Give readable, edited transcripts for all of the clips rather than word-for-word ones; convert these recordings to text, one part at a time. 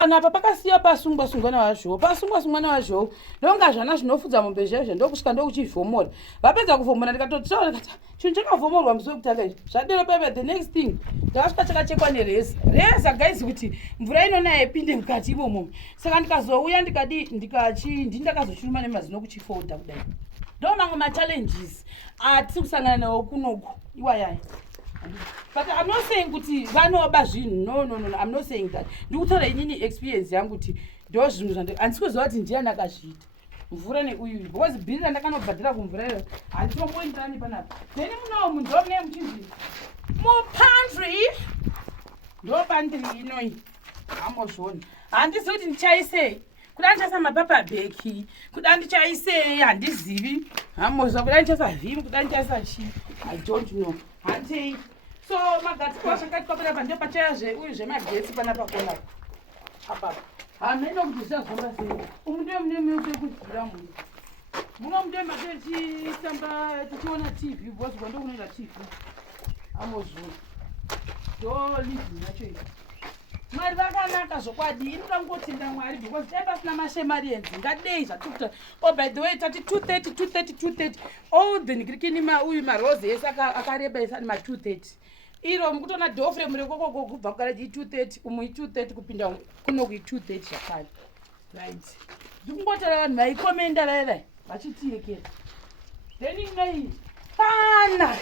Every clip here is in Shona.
panapa pakasiya pasungwa nazvo pasungwa nazvo ndonga zvana zvinofudza mombe zvezvo ndokusvika ndokuchivhomora vapedza kuvhomora ndikatotaura kati chinhu chakavhomorwa musi wekutanga izvi zvadero pepe the next thing ndakasvika chakachekwa nereza guys kuti mvura inonaya ipinde mukati imomo saka ndikazouya ndakazoshuruma nemazino kuchifolda kudai ndo mamwe machallenges atiri kusangana nawo kunoku iwayaya. But I'm not saying kuti vanoba zvinhu no I'm not saying that ndikutaura inini experience yangu kuti ndo zvinhu handisikuziva kuti ndiani akazviita mvura neuyu because bhiri randakanobhadhira kumvura iyo handitomboenderani panapa then munomu ndo mune muchinzi mupantry ndo pandiri inoi amozvona handizivi kuti ndichaisei kuda ndichaisa mapapa bheki kuda ndichaisei handizivi hamozva kuda ndichaisa vhimi kuda ndichaisa chi I don't know handei so magetsi kwashakati kwapera pande pachaya zveuyu zvemagetsi panapa kona apapa hameno kuti zvazvamba sei umu ndiye mune mune kudzira munhu muno ndiye matechitamba tichiona tv because kwando kunoita tv amozvona ndo living yacho iyi mwari vakanaka zvokwadi inoda kungotenda mwari because dai pasina mashemari enzi ngadei zvatukuta oh by the way tati 230 all the ndirikini uyu marose ese akareba ese ani ma230 iro mukutona dhofre muri kokoko kubva kukareji 230 umwe 230 kupinda kuno kui 230 zvakare right ndikungotara vanhu vaikomenda rairai vachitiyekera then inoi pana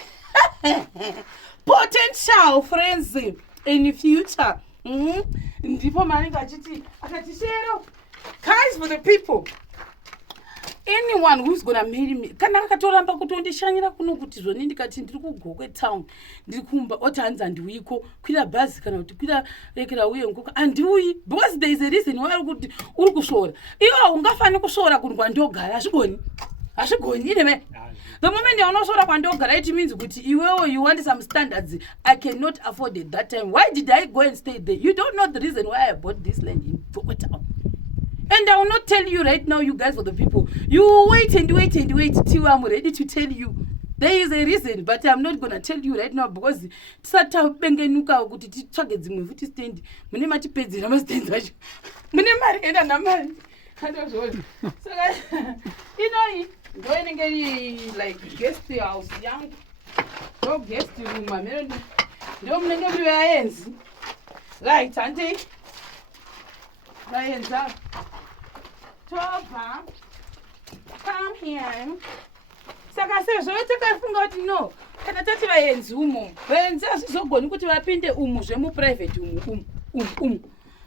potential friends in future ndipo manenge achiti akati shero guys for the people anyone who's gonna marry me kana akatoramba kutondishanyira kuno kuti zvoni ndikati ndiri kugokwe town ndiri kumba otanza ndiwiko kwira bhazi kana kuti kwira rekera uye ngoka andiuyi because there is a reason why kuti uri kusvora iwo ungafani kusvora kuti kwandogara ashigoni ine the moment unosvora kwandogara it means kuti iwewo you want some standards I cannot afford it that time. Why did I go and stay there? You don't know the reason why I bought this land in Gokwe town. And I will not tell you right now, you guys, for the people. You wait till I'm ready to tell you. There is a reason, but I'm not going to tell you right now because tsata bengenuka kuti titsvage dzimwe futi stand. Mune matipedzera mastand acho. Mune mari enda namari. Kandozvona. Saka inoi ndo inenge like guest house yangu. Ndo guest room mamero ndo munenge muri vaenzi. Right, auntie. Vaenza. Topa, come here. Saka sezvo takafunga kuti no, kana tati vaenzi umo, vaenzi hazvizogoni kuti vapinde umu zvemuprivate umu.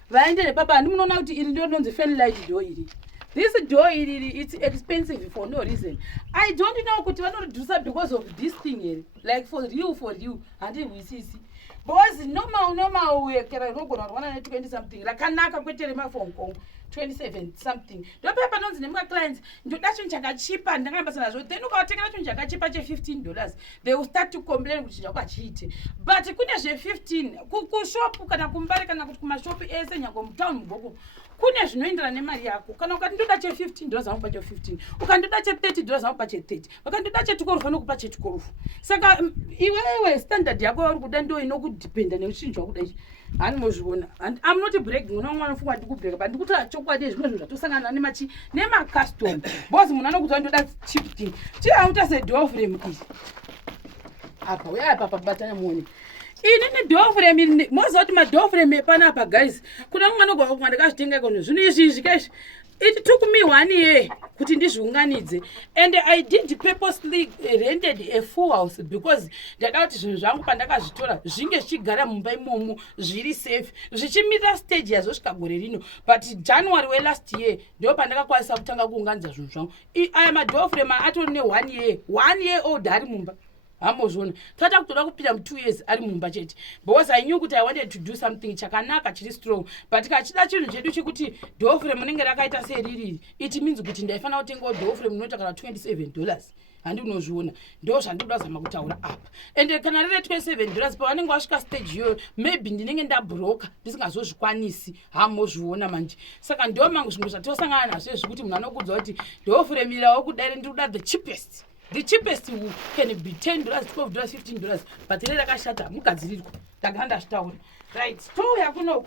Vaende nepapa handimunoona kuti iri ndio rinonzi fan light door iri. This door iri it's expensive for no reason. I don't know kuti vanoredusa because of this thing here. Like for you, handihwisisi. Because normal uyekera rinogona kurwana ne20 something rakanaka kwete remaphone call 27 something ndopepa nonzi nemwa clients ndoda chinhu chakachipa ndakambasana nazvo then ukawatenga chinhu chakachipa $15 they will start to complain kuti chakachiite but kune zve15 kushop kana kumbari kana kuti kumashopu ese nyango mutown mugoko kune zvinoenderana nemari yako kana ukati ndoda $15 vanokupa $15 ukandoda $30 vanokupa $30 vakandoda $10 vanokupa $10 saka iwewe standard yako uri kuda ndo inokudependa neuchinjwa kuda ichi hanimozviona and I'm not bragging unomwe anofunga ndikubrega but ndikutaura chokwadi zvimwe zvinhu zvatosangana nemacustom because munhu anokuti ndoda cheap thing chiauta sedoor frame iyi apa uya apa pabatana muone ini door frame moziva kuti madoor frame epanapa guys kuna mumwe anogona kumwa ndakazvitenga ikono zvinhu izvi kaizvi it took me 1 year kuti ndizviunganidze and I did purposely rented a full house because ndada kuti zvinhu zvangu pandakazvitora zvinge zvichigara mumba imomo zviri safe zvichimirira stage yazvosvika gore rino but January last year ndio pandakakwanisa kutanga kuunganidza zvinhu zvangu aya madoor frame atori ne1 year old ari mumba hamozvona tata kutoda kupinda mu2 years ari mumba chete because I knew kuti I wanted to do something chakanaka chiri strong but kachida chinhu chedu chekuti door frame munenge rakaita seriri it means kuti ndaifana kutenga door frame inota kana $27 handi unozviona ndo zvandinoda zama kutaura apa ende kana riri $27 pavanenge wasvika stage yo maybe ndinenge ndabroka ndisingazozvikwanisi hamozviona manje saka ndo mangu zvinhu zvatosangana nazvo zvekuti munhu anokudza kuti door frame irawo kudai ndikuda the cheapest can be $10, $12, $15 but rere rakashata mugadzirirwa ndaganda zvitaura right touya kuno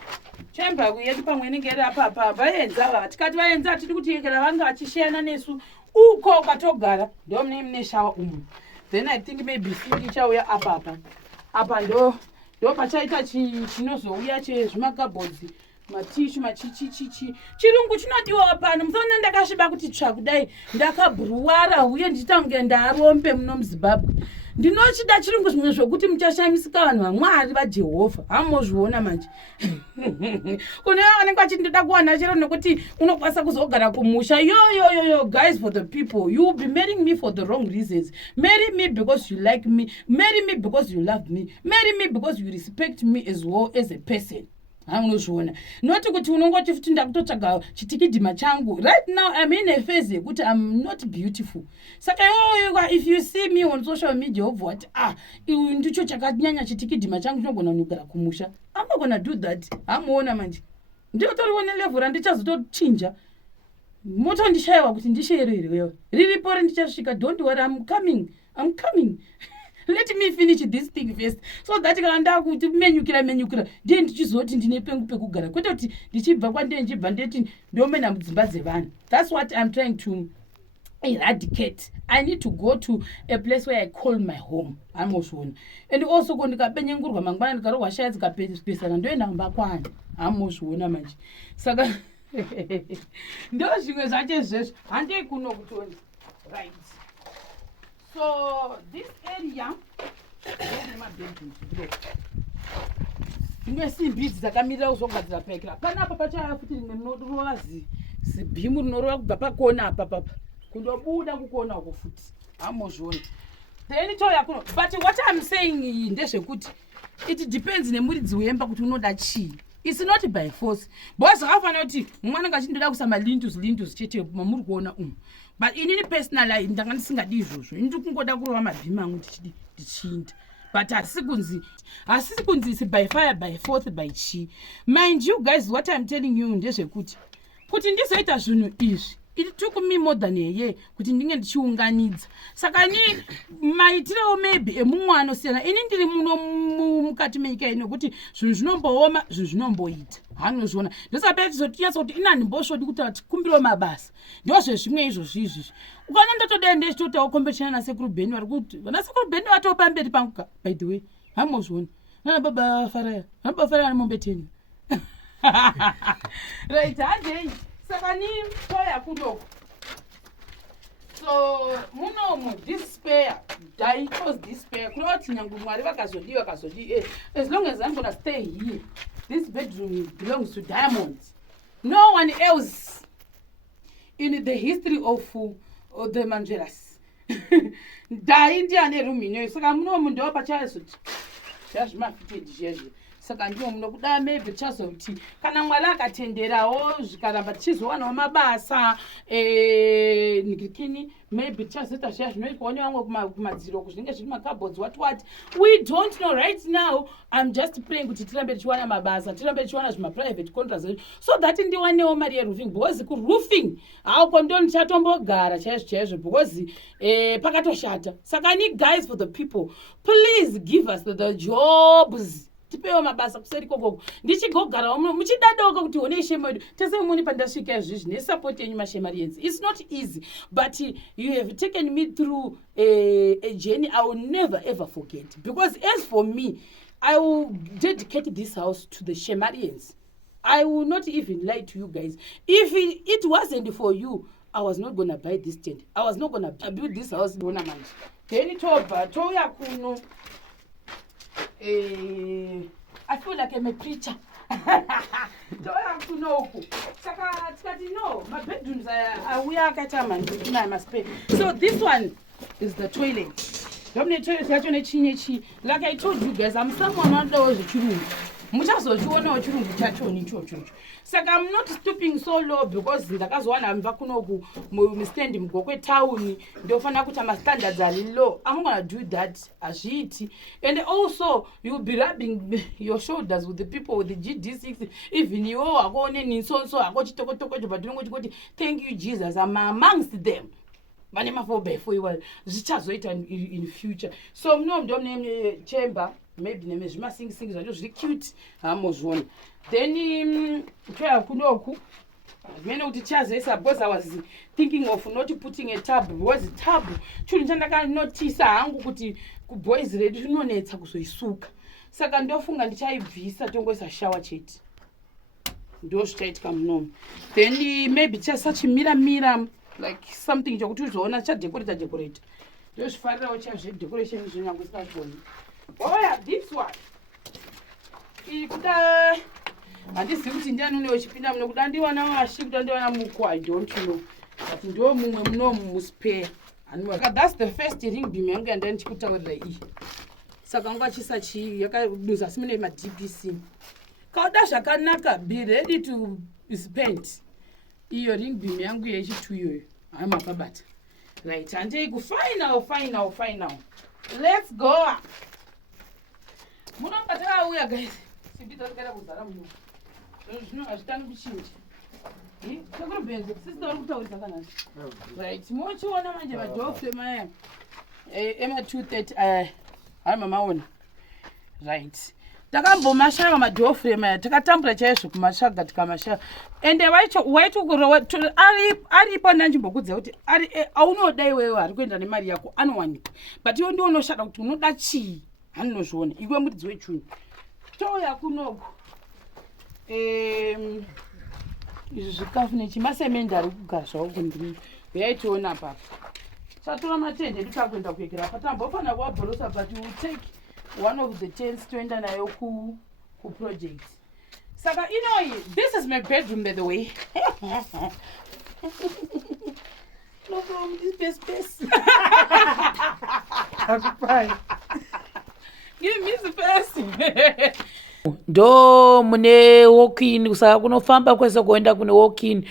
chamber yedu pamwe inenge iri apa vaenza ava tikati vaenza tiri kutiyekera vanga vachishiyana nesu uko kwatogara ndo mune shawa umu then I think maybe sink ichauya apa ndo pachaita chinozouya chezvimakabhodzi matishu machichichichi chirungu chinodiwa pano musaona ndakasviba kuti tsva kudai ndakabhuruwara uye ndichitange ndarombe muno muzimbabwe ndinochida chirungu zvimwe zvokuti muchashamisika vanhu vamwari vajehovha hamozviona manje kune vanenge vachiti ndoda kuwana chero nekuti unokwanisa kuzogara kumusha yo guys for the people you will be marrying me for the wrong reasons. Marry me because you like me, marry me because you love me, marry me because you respect me as well as a person. Hamunozviona noti kuti unongoti futi ndakutotsvaga chitikidhima changu right now I'm in a phase yekuti I'm not beautiful saka if you see me on social media obva wati iwe ndicho chakanyanya chitikidhima changu chinogona kunogara kumusha. I'm not gonna do that. Hamuona manje ndiotorione level randichazotochinja motondishayiwa kuti ndishererewewo riripo rendichasvika. Don't worry, I'm coming. Let me finish this thing first so that kana ndakuti menyukira ndiye ndichizoti ndine pengu pekugara kwete kuti ndichibva kwandee ndichibva ndeti ndomena mudzimba dzevanhu. That's what I'm trying to eradicate. I need to go to a place where I call my home. Hamozviona. And also ndikapenyengurwa mangwana ndikarohwa shaya dzikapesana ndoenda kumba kwangu. Hamozviona manje saka ndo zvimwe zvacho izvezvo handei kuno kutoni right. So this area is my bedroom. Zvimwe simbi dzakamirira kuzogadzira paikira panapa pachaya futi rimwe rinorova zibhimu rinorova kubva pakona apa kundobuda kukona uko futi. Hamozviona. Then toya kuno but what I'm saying ndezvekuti it depends nemuridzi wemba kuti unoda chii. It's not by force. Boss zvakafanira kuti mumwe ngachindoda kusa malintus chete mamuri kuona but inini personal life ndanga ndisingadi izvozvo ndiri kungoda kurova mabhimu angu ndichinda but hasisi kunzi by fire by force by chi. Mind you guys, what I'm telling you ndezvekuti kuti ndizoita zvinhu izvi it took me more than a year kuti ndinge ndichiunganidza saka ni maitirewo maybe emumwe anosiyana ini ndiri muno mukati menyika ino kuti zvinhu zvinombooma zvinhu zvinomboita. Hanozviona ndosapera tizotinyatsa kuti ina ndimboshodi kuti tikumbiriwo mabasa ndozvezvimwe izvozvo izvizvi ukaona ndotoda ndechitotawo kompetishana nasekuru bheni vari kuti vanasekuru bheni vatoo pamberi pangu by the way. Hamozviona nanababa faraya anomombeteni right handei saka ni toya kudoko. So munomu despair I chose despair kunoti nyangu mwari vakazodi as long as I'm gonna stay here this bedroom belongs to Diamonds. No one else in the history of the Manjeras dai ndiane room ino saka munomu ndo pachazoti zvazvimafitedi zvezvo saka ndiwo munokuda maybe chazoti kana mwari akatenderawo zvikaramba tichizowanawo mabasa nikikini maybe tichazoita zviya zvinoitwa vamwe kumadziro kuzvinenge zviri makabhodzi what we don't know right now. I'm just praying kuti tirambe tichiwana mabasa tirambe tichiwana zvimaprivate contracts so that ndiwanewo mari yeroofing because kuroofing hauko ndo ndichatombogara chaizvo because pakatoshata saka ni guys for the people please give us the jobs tipewo mabasa kuseri kokoko ndichigogarawo muno muchidadauka kuti one shema yedu tese muni pandasvika izvizvi nesupport yenyu mashemarienzi. It's not easy but you have taken me through a journey I will never ever forget because as for me I will dedicate this house to the Shemarians. I will not even lie to you guys. If it wasn't for you I was not gonna buy this tent. I was not gonna build this house. Then toya kuno I feel like I'm a preacher. Don't have to know. No, my bedrooms are we are catching I must pay. So this one is the toilet. Like I told you guys, I'm someone that knows the truth. Muchazochiona chirungu chacho nichocho saka I'm not stooping so low because ndakazowana mva kuno mustand mugokwe town ndofana kuti ama standards are low. I'm gonna do that azviti and also you'll be rubbing your shoulders with the people with the GD6 even you akone ninsonso akochitokotoko but ndinongoti thank you Jesus I'm amongst them. Vane mafobefo iwa zvichazoita in future so mno ndomne chamber maybe nezvimasingisingi zvacho zviri cute hamozviona. Then toya kunoku zvimene kuti chazoisa, because I was thinking of not putting a tub, because tub chinhu chandakanotisa hangu kuti kuboys redu zvinonetsa kuzoisuka, saka ndofunga ndichaibvisa tongoisa shower chete, ndo zvichaitika munomu. Then maybe chasachimira like something chokuti uzoona chadecorate ndozvifarirawo chazvedecoration zvinyangu isingagoni. Oya, this one iyi kuda handizivi kuti ndiani unewo chipinda muno, kuda ndiwana mashi, kuda ndiwana muko, I don't know, but ndo mumwe munomu muspare. That's the first ring beam yangu yanda ndichikutaurira iyi, saka nguva chisachi yakaduza simune ma-DPC. Kauda zvakanaka, be ready to spend iyo ring beam yangu yechitu iyoyo. Hama babata. Right, handei final. Let's go. Munonga takauya guys. Sibita tikada kuzara muno. Zvino hazvitani kuchinja. Takuru benzo, sisi uri kutaurisa kanasi. Right, mochiona manje madhofre maya. Ema 230 hama maona. Right. Takambomashava madhofre maya, takatambura chaizvo kumashaga tikamashava. Ende waiti aripo ndanjimbokudza kuti aunoda iwewe ari kuenda nemari yako anowanikwa, but iwe ndiwo unoshada kuti unoda chii, hanozviona iwe muridzi wechunhu. Toya kunoko izvi zvikafu nechimasemende ari kugara zvawo kundiri yaitiona papa. Chatora matende ndikakuenda kuekera patambofana kuwabhorosa, but you will take one of the tents toenda nayo ku-project. Saka this is my bedroom, by the way. No problem, this space. Give me space. Ndo mune walk-in, saka kunofamba kwese kuenda kune walk-in,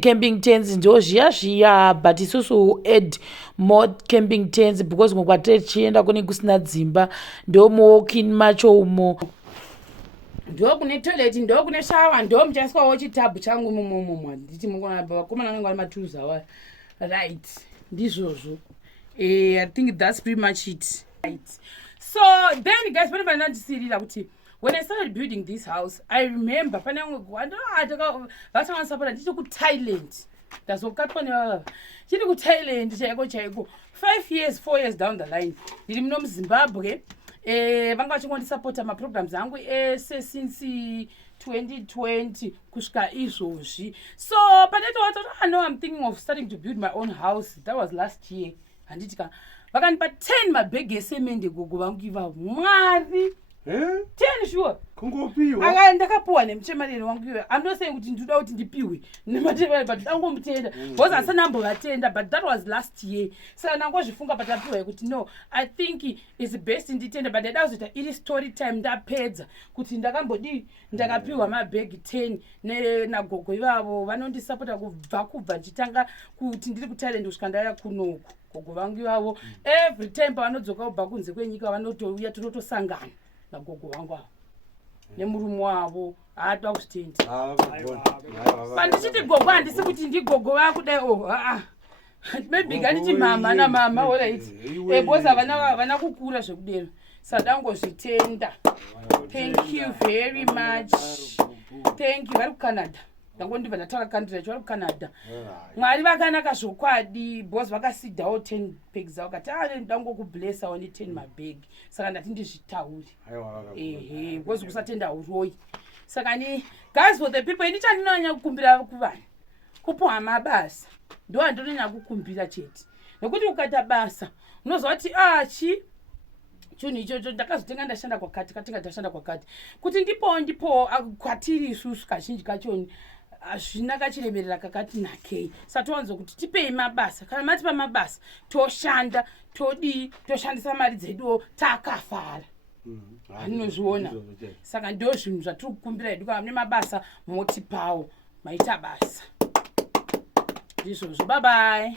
camping tents ndo zviya, but isusu add more camping tents because kwatichienda kune kusina dzimba, ndo mu-walk-in macho umo. Ndo kune toilet, ndo kune shower, ndo muchaiswawo chitabu changu mumomo. Nditi vakomana vangu vari matools awa. Right, ndizvozvo. I think that's pretty much it. Right. So then guys, pane vandandisirira kuti when I started building this house, I remember vatangasapota ndichi kuThailand. Ndazokatwa nevava. Chiri kuThailand chaiko 4 years down the line. Ndiri muno muZimbabwe. Vanga vachingondisapota maprograms angu ese since 2020 kusvika izvozvi. So pandatoa no, I'm thinking of starting to build my own house. That was last year. Handitika vakanipa 10 mabhegi esemende gogo vangu ivavo. Mwari 10 sure. Kungopiwa. Ndakapuwa nemuchemareri wangu iwe. I'm not saying kuti ndoda kuti ndipiwe nemachemareri, but ndangomutenda. Because asanambovatenda, but that was last year. Saka ndangozvifunga patapiwa kuti no, I think it's best nditenda, but ndada kuzoita iri story time ndapedza kuti ndakapiwa mabhegi 10 nagogo ivavo vanondisapota kubva ndichitanga kuti ndiri kuThailand kusvika ndaya kunoku. Gogo vangu ivavo every time pavanodzoka kubva kunze kwenyika vanotouya tinotosangana nagogo vangu avo nemurume wavo aatwa kuzvitenda. Pandichiti gogo handisi kuti ndigogo vakudai maybe nganditi mama namama, alright. Because havana kukura zvekudero, sadangozvitenda. Thank you very much. Thank you. Vari kuCanada. Ndangondibva ndataura country yacho, vari kuCanada. Mwari vakanaka zvokwadi, boss vakasidhawo 10 bags avo kati ndangokublessa one 10 mabhegi. Saka ndati ndizvitauri. Because kusatenda uroi. Saka guys, for the people, ini chandinonyanya kukumbira kuvanhu kupuwa mabasa. Ndo andinonyanya kukumbira chete. Nokuti ukata basa unozwa kuti chunhu ichocho ndakazotenga ndashanda kwakati kuti ndipo kwatiri isusu kazhinji kacho hazvina kachiremerera kakati nakei. Saka towanzo kuti tipei mabasa, kana matipa mabasa toshanda, toshandisa mari dzedu takafara. Handinozviona. Saka ndo zvinhu zvatiri kukumbira hedu kana mune mabasa motipawo maita basa. Ndizvozvo. Bye bye.